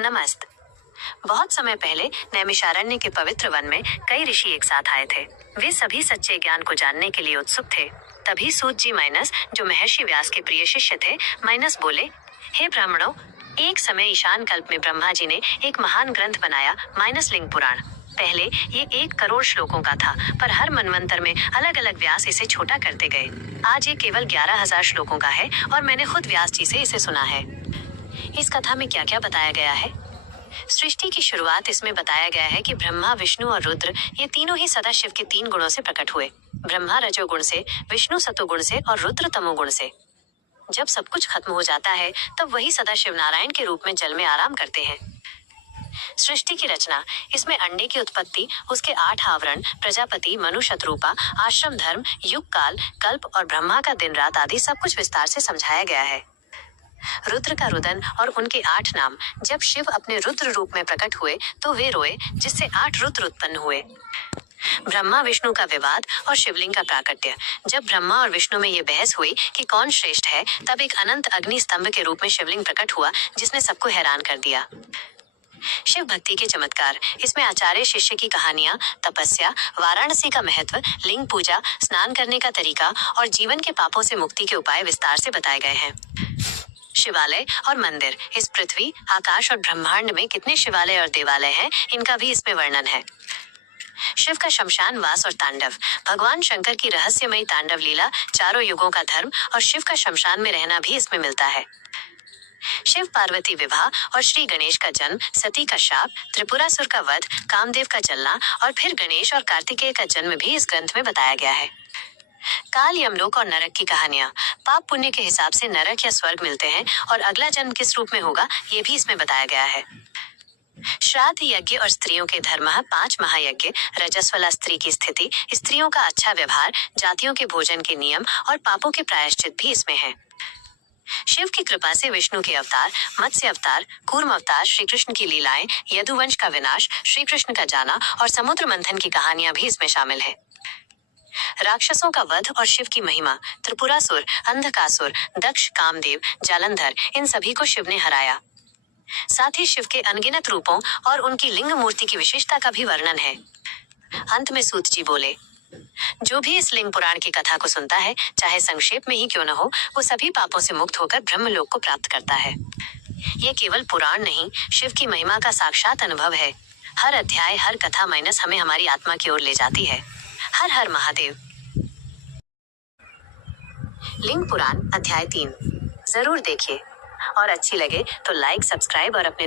नमस्त। बहुत समय पहले नैमिषारण्य के पवित्र वन में कई ऋषि एक साथ आए थे। वे सभी सच्चे ज्ञान को जानने के लिए उत्सुक थे। तभी सूत जी माइनस, जो महर्षि व्यास के प्रिय शिष्य थे, माइनस बोले, हे ब्राह्मणों, एक समय ईशान कल्प में ब्रह्मा जी ने एक महान ग्रंथ बनाया, माइनस लिंग पुराण। पहले ये 1 करोड़ श्लोकों का था, पर हर मनवंतर में अलग अलग व्यास इसे छोटा करते गए। आज ये केवल 11,000 श्लोकों का है और मैंने खुद व्यास जी से इसे सुना है। इस कथा में क्या क्या बताया गया है? सृष्टि की शुरुआत इसमें बताया गया है कि ब्रह्मा, विष्णु और रुद्र ये तीनों ही सदाशिव के 3 गुणों से प्रकट हुए। ब्रह्मा रजोगुण से, विष्णु सतोगुण से और रुद्र तमोगुण से। जब सब कुछ खत्म हो जाता है तब वही सदाशिव नारायण के रूप में जल में आराम करते हैं। सृष्टि की रचना, इसमें अंडे की उत्पत्ति, उसके 8 आवरण, प्रजापति, मनु, शत्रुपा, आश्रम धर्म, युग काल, कल्प और ब्रह्मा का दिन रात आदि सब कुछ विस्तार से समझाया गया है। रुद्र का रुदन और उनके 8 नाम। जब शिव अपने रुद्र रूप में प्रकट हुए तो वे रोए, जिससे 8 रुद्र उत्पन्न हुए। ब्रह्मा विष्णु का विवाद और शिवलिंग का प्राकट्य। जब ब्रह्मा और विष्णु में ये बहस हुई कि कौन श्रेष्ठ है, तब एक अनंत अग्नि स्तंभ के रूप में शिवलिंग प्रकट हुआ, जिसने सबको हैरान कर दिया। शिव भक्ति के चमत्कार, इसमें आचार्य शिष्य की कहानियां, तपस्या, वाराणसी का महत्व, लिंग पूजा, स्नान करने का तरीका और जीवन के पापों से मुक्ति के उपाय विस्तार से बताए गए हैं। शिवालय और मंदिर, इस पृथ्वी, आकाश और ब्रह्मांड में कितने शिवालय और देवालय हैं, इनका भी इसमें वर्णन है। शिव का शमशान वास और तांडव, भगवान शंकर की रहस्यमयी तांडव लीला, चारों युगों का धर्म और शिव का शमशान में रहना भी इसमें मिलता है। शिव पार्वती विवाह और श्री गणेश का जन्म, सती का शाप, त्रिपुरासुर का वध, कामदेव का जलना और फिर गणेश और कार्तिकेय का जन्म भी इस ग्रंथ में बताया गया है। काल, यमलोक और नरक की कहानियां, पाप पुण्य के हिसाब से नरक या स्वर्ग मिलते हैं और अगला जन्म किस रूप में होगा, ये भी इसमें बताया गया है। श्राद्ध यज्ञ और स्त्रियों के धर्म, 5 महायज्ञ, रजस्वला स्त्री की स्थिति, स्त्रियों का अच्छा व्यवहार, जातियों के भोजन के नियम और पापों के प्रायश्चित भी इसमें है। शिव की कृपा से विष्णु के अवतार, मत्स्य अवतार, कूर्म अवतार, श्री कृष्ण की लीलाएं, यदुवंश का विनाश, श्री कृष्ण का जाना और समुद्र मंथन की कहानियां भी इसमें शामिल है। राक्षसों का वध और शिव की महिमा, त्रिपुरासुर, अंधकासुर, दक्ष, कामदेव, जालंधर, इन सभी को शिव ने हराया। साथ ही शिव के अनगिनत रूपों और उनकी लिंग मूर्ति की विशेषता का भी वर्णन है। अंत में सूत जी बोले, जो भी इस लिंग पुराण की कथा को सुनता है, चाहे संक्षेप में ही क्यों न हो, वो सभी पापों से मुक्त होकर ब्रह्मलोक को प्राप्त करता है। ये केवल पुराण नहीं, शिव की महिमा का साक्षात अनुभव है। हर अध्याय, हर कथा माइनस हमें हमारी आत्मा की ओर ले जाती है। हर हर महादेव। लिंग पुराण अध्याय 3 जरूर देखिए और अच्छी लगे तो लाइक, सब्सक्राइब और अपने